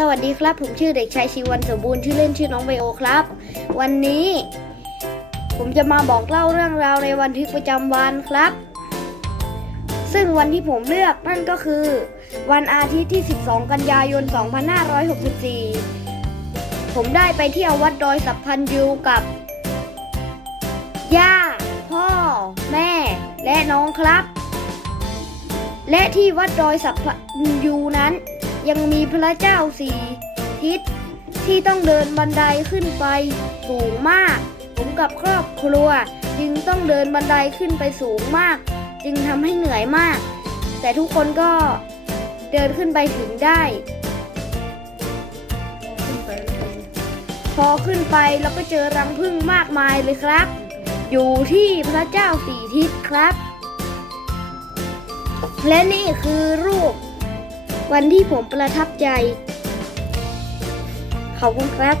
สวัสดีครับ ผมชื่อเด็กชายชีวันสมบูรณ์ชื่อเล่นชื่อน้องไบโอครับ วันนี้ผมจะมาบอกเล่าเรื่องราวในวันทึกประจำวันครับ ซึ่งวันที่ผมเลือกนั่นก็คือ วันอาทิตย์ที่ 12 กันยายน 2564 ผมได้ไปเที่ยววัดดอยสัพพันยูกับ ย่า พ่อ แม่ และน้องครับ และที่วัดดอยสัพพันยูนั้น ยังมีพระเจ้าสี่ทิศที่ต้องเดินบันไดขึ้นไปสูงมาก ผมกับครอบครัวจึงต้องเดินบันไดขึ้นไปสูงมาก จึงทำให้เหนื่อยมาก แต่ทุกคนก็เดินขึ้นไปถึงได้ พอขึ้นไปเราก็เจอรังผึ้งมากมายเลยครับ อยู่ที่พระเจ้าสี่ทิศครับ และนี่คือรูป วันที่ผมประทับใจ ขอบคุณครับ